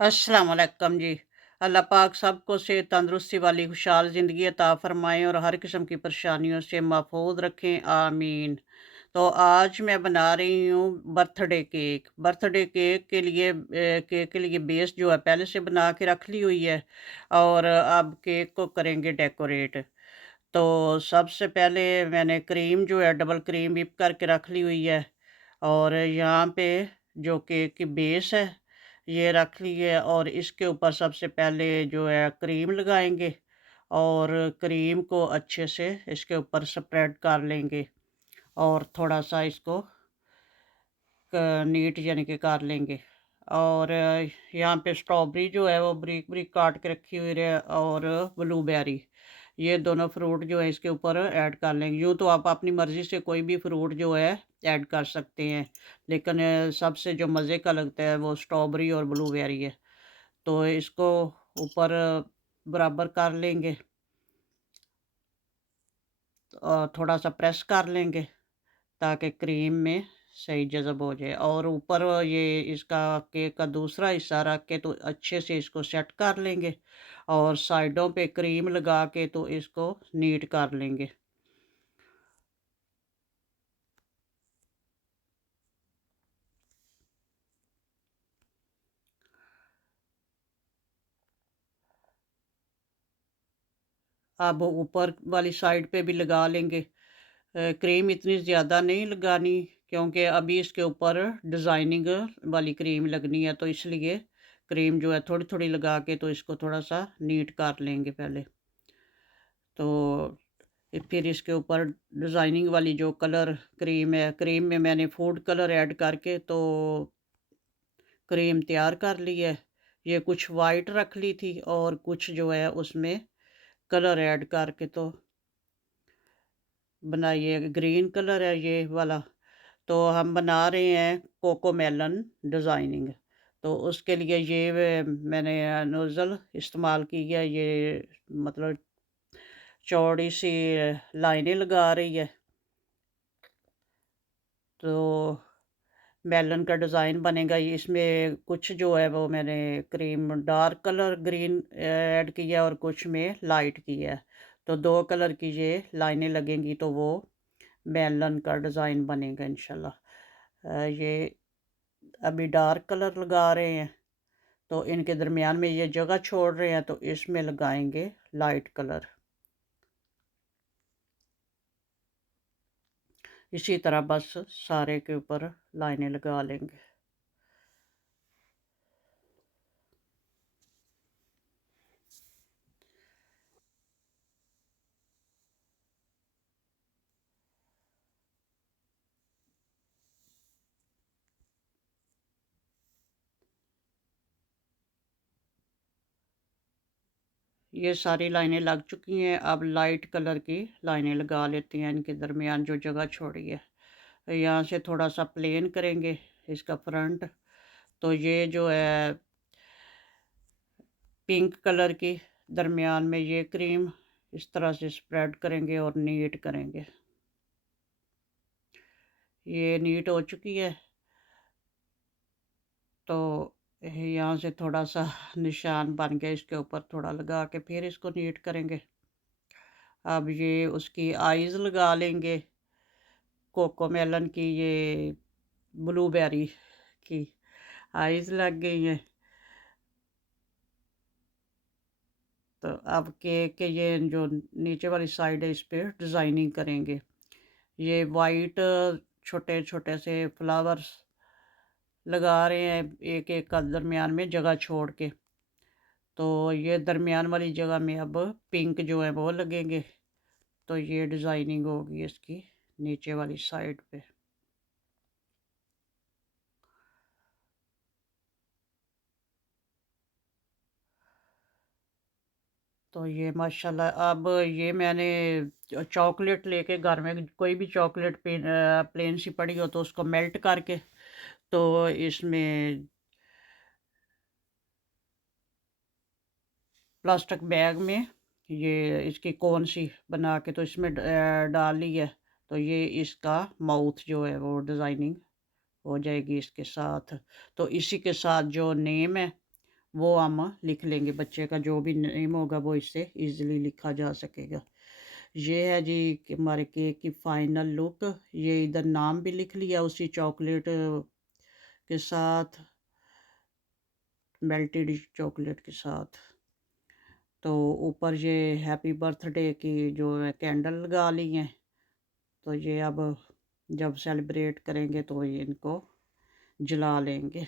अस्सलाम वालेकुम जी। अल्लाह पाक सबको सेहत तंदुरुस्ती वाली खुशहाल ज़िंदगी अता फ़रमाएँ और हर किस्म की परेशानियों से महफूज़ रखें, आमीन। तो आज मैं बना रही हूँ बर्थडे केक। बर्थडे केक के लिए केक के लिए बेस जो है पहले से बना के रख ली हुई है और अब केक को करेंगे डेकोरेट। तो सबसे पहले मैंने क्रीम जो है डबल क्रीम व्हिप करके रख ली हुई है और यहाँ पे जो केक की बेस है ये रख ली है और इसके ऊपर सबसे पहले जो है क्रीम लगाएंगे और क्रीम को अच्छे से इसके ऊपर स्प्रेड कर लेंगे और थोड़ा सा इसको नीट यानी कि कर लेंगे और यहाँ पे स्ट्रॉबेरी जो है वो बारीक बारीक काट के रखी हुई है और ब्लूबेरी ये दोनों फ्रूट जो है इसके ऊपर ऐड कर लेंगे। यूँ तो आप अपनी मर्ज़ी से कोई भी फ्रूट जो है ऐड कर सकते हैं, लेकिन सबसे जो मज़े का लगता है वो स्ट्रॉबेरी और ब्लूबेरी है। तो इसको ऊपर बराबर कर लेंगे और थोड़ा-सा प्रेस कर लेंगे ताकि क्रीम में सही जज़ब हो जाए और ऊपर ये इसका केक का दूसरा हिस्सा रख के तो अच्छे से इसको सेट कर लेंगे और साइडों पे क्रीम लगा के तो इसको नीट कर लेंगे। अब ऊपर वाली साइड पे भी लगा लेंगे। क्रीम इतनी ज़्यादा नहीं लगानी क्योंकि अभी इसके ऊपर डिज़ाइनिंग वाली क्रीम लगनी है, तो इसलिए क्रीम जो है थोड़ी-थोड़ी लगा के तो इसको थोड़ा-सा नीट कर लेंगे पहले। तो फिर इसके ऊपर डिज़ाइनिंग वाली जो कलर क्रीम है, क्रीम में मैंने फूड कलर ऐड करके तो क्रीम तैयार कर ली है। ये कुछ वाइट रख ली थी और कुछ जो है उसमें कलर ऐड करके तो बनाई है। ग्रीन कलर है ये वाला। तो हम बना रहे हैं कोकोमेलन डिज़ाइनिंग। तो उसके लिए ये मैंने नोज़ल इस्तेमाल की है। ये मतलब चौड़ी सी लाइनें लगा रही है। तो मेलन का डिज़ाइन बनेगा। ये इसमें कुछ जो है वो मैंने cream dark colour green add किया और कुछ में लाइट किया है। तो 2 कलर की ये लाइनें लगेंगी तो वो मेलन का डिज़ाइन बनेगा इंशाल्लाह। ये अभी डार्क कलर लगा रहे हैं तो इनके दरमियान में ये जगह छोड़ रहे हैं तो इसमें लगाएंगे लाइट कलर। इसी तरह बस सारे के ऊपर लाइनें लगा लेंगे। ये सारी लाइनें लग चुकी हैं। अब लाइट कलर की लाइनें लगा लेते हैं इनके दरमियान जो जगह छोड़ी है। यहाँ से थोड़ा सा प्लेन करेंगे इसका फ्रंट। तो ये जो है पिंक कलर की दरमियान में ये क्रीम इस तरह से स्प्रेड करेंगे और नीट करेंगे। ये नीट हो चुकी है तो यहाँ से थोड़ा सा निशान बन गया, इसके ऊपर थोड़ा लगा के फिर इसको नीट करेंगे। अब ये उसकी आईज़ लगा लेंगे कोकोमेलन की। ये ब्लूबेरी की आईज़ लग गई हैं। तो अब केक के ये जो नीचे वाली साइड है इस पे डिज़ाइनिंग करेंगे। ये वाइट छोटे-छोटे से फ्लावर्स लगा रहे हैं एक-एक का दरमियान में जगह छोड़ के। तो ये दरमियान वाली जगह में अब पिंक जो है वो लगेंगे। तो ये डिज़ाइनिंग होगी इसकी नीचे वाली साइड पे। तो ये माशाल्लाह अब ये मैंने चॉकलेट लेके घर में कोई भी चॉकलेट प्लेन सी पड़ी हो तो उसको मेल्ट करके तो इसमें प्लास्टिक बैग में ये इसकी कोन सी बना के तो इसमें डाल ली है। तो ये इसका माउथ जो है वो डिज़ाइनिंग हो जाएगी इसके साथ। तो इसी के साथ जो नेम है वो हम लिख लेंगे। बच्चे का जो भी नेम होगा वो इससे ईज़िली लिखा जा सकेगा। ये है जी कि हमारे केक की फाइनल लुक। ये इधर नाम भी लिख लिया उसी चॉकलेट के साथ, मेल्टेड चॉकलेट के साथ। तो ऊपर ये हैप्पी बर्थडे की जो है कैंडल लगा ली हैं। तो ये अब जब सेलिब्रेट करेंगे तो ये इनको जला लेंगे।